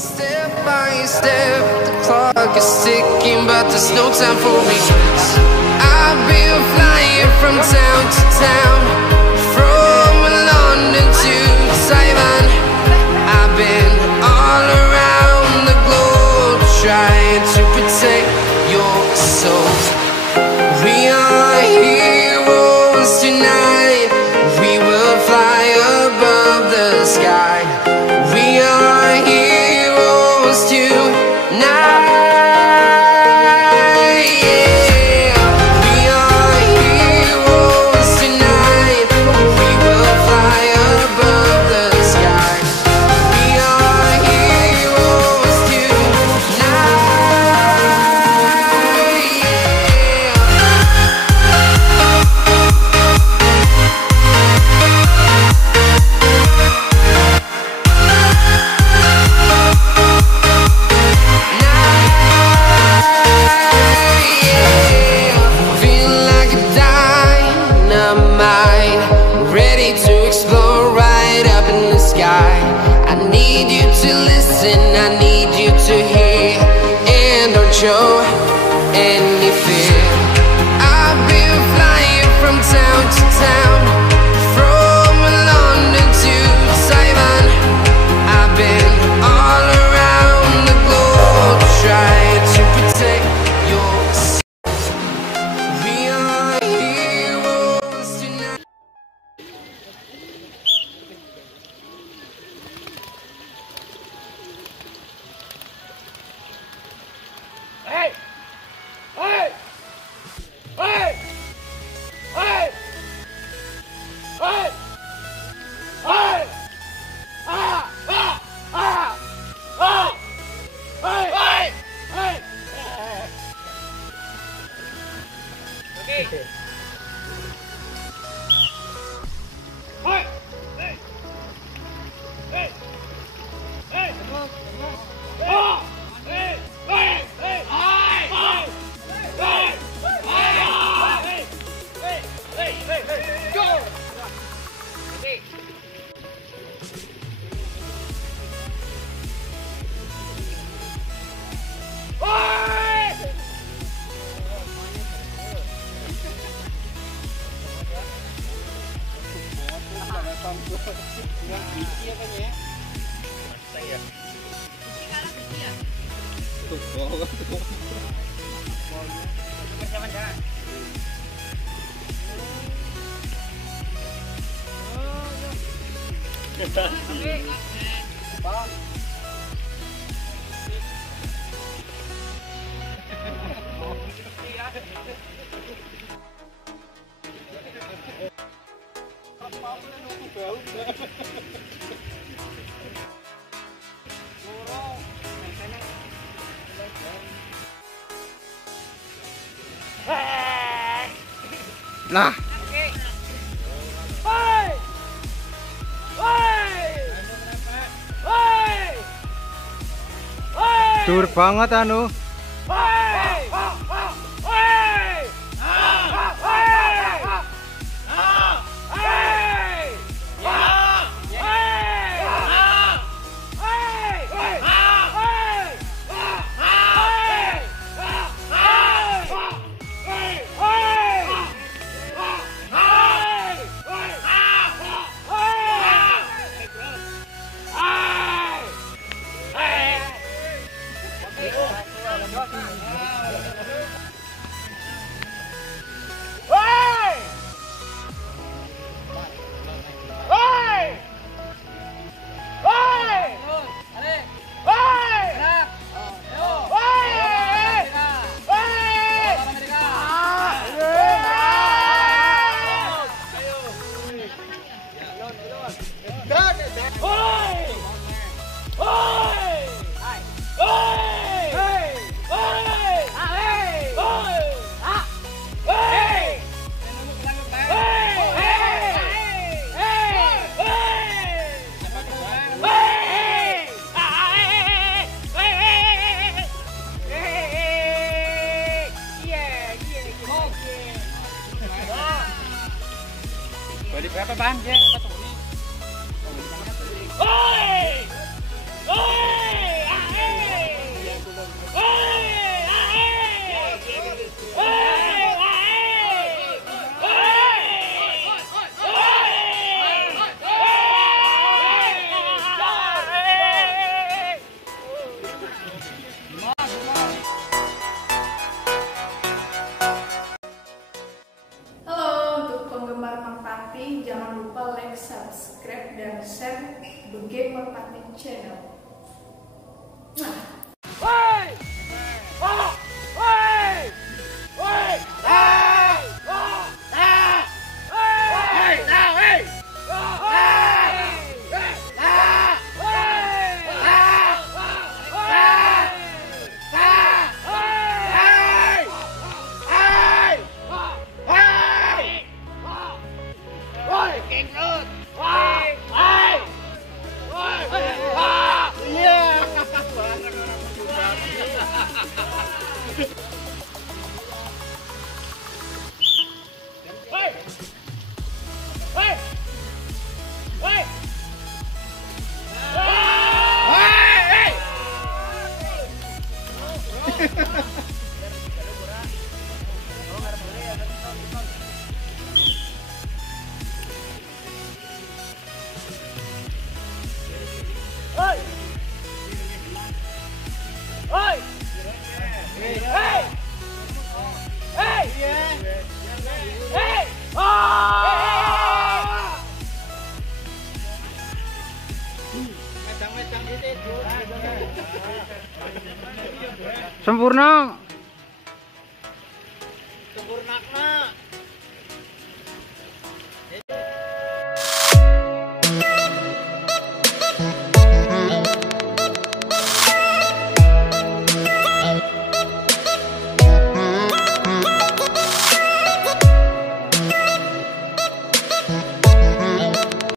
Step by step, the clock is ticking, but there's no time for me. I've been flying from town to town, from London to Taiwan. I've been all around the globe, trying to protect your soul. We are heroes tonight, we will fly above the sky. We are heroes tonight. Show any fear. I've been flying from town to town, from London to Taiwan. I've been all around the globe, trying to protect your soul. We are heroes tonight. Hey! Hey! Hey! Hey! Hey! Hey! Ah! Ah! Ah! Ah! Hey! Hey! Hey! Okay. Hey! Hey! Hey! Hey! Ah! Hey! Hey! Hey! Go! Okay. Nah, dur banget anu. Merpati channel. Nah. Woi! Oh! Woi! Woi! Ah! Oh! Ah! Woi! Nah, woi! Sempurna. Sempurna.